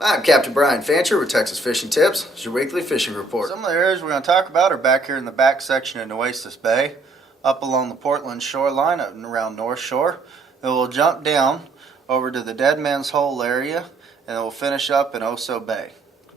I'm Captain Brian Fancher with Texas Fishing Tips. It's your weekly fishing report. Some of the areas we're going to talk about are back here in the back section of Nueces Bay, up along the Portland shoreline and around North Shore. Then we'll jump down over to the Dead Man's Hole area, and then we'll finish up in Oso Bay.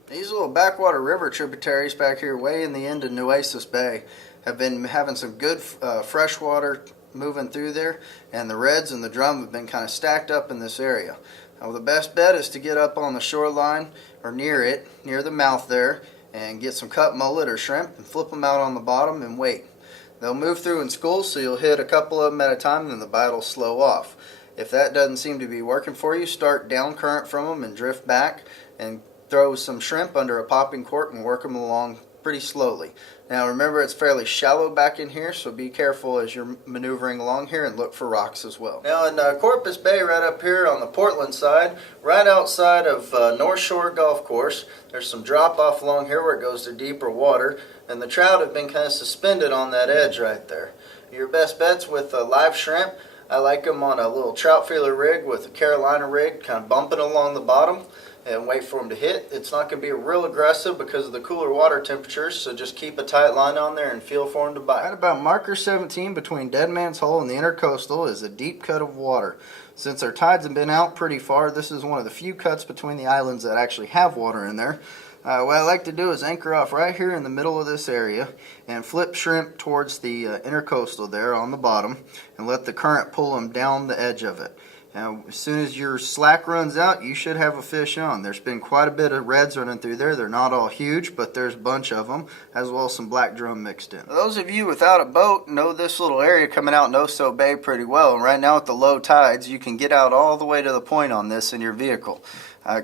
These little backwater river tributaries back here way in the end of Nueces Bay have been having some good fresh water moving through there, and the reds and the drum have been kind of stacked up in this area. Now the best bet is to get up on the shoreline or near it, near the mouth there, and get some cut mullet or shrimp and flip them out on the bottom and wait. They'll move through in schools, so you'll hit a couple of them at a time and then the bite will slow off. If that doesn't seem to be working for you, start down current from them and drift back and throw some shrimp under a popping cork and work them along pretty slowly. Now remember, it's fairly shallow back in here, so be careful as you're maneuvering along here and look for rocks as well. Now in Corpus Bay, right up here on the Portland side, right outside of North Shore Golf Course, there's some drop off along here where it goes to deeper water, and the trout have been kind of suspended on that edge right there. Your best bet's with live shrimp. I like them on a little trout feeler rig with a Carolina rig, kind of bumping along the bottom and wait for them to hit. It's not going to be real aggressive because of the cooler water temperatures, so just keep a tight line on there and feel for them to bite. Right about marker 17 between Dead Man's Hole and the intercoastal is a deep cut of water. Since our tides have been out pretty far, this is one of the few cuts between the islands that actually have water in there. What I like to do is anchor off right here in the middle of this area and flip shrimp towards the intercoastal there on the bottom and let the current pull them down the edge of it. Now, as soon as your slack runs out, you should have a fish on. There's been quite a bit of reds running through there. They're not all huge, but there's a bunch of them, as well as some black drum mixed in. Those of you without a boat know this little area coming out in Oso Bay pretty well. And right now at the low tides, you can get out all the way to the point on this in your vehicle.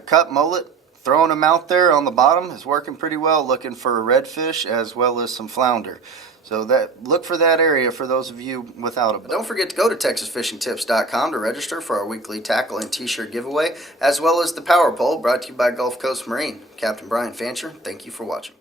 Cut mullet, throwing them out there on the bottom is working pretty well, looking for a redfish as well as some flounder. So look for that area for those of you without a boat. Don't forget to go to TexasFishingTips.com to register for our weekly tackle and t-shirt giveaway, as well as the Power Pole brought to you by Gulf Coast Marine. Captain Brian Fancher, thank you for watching.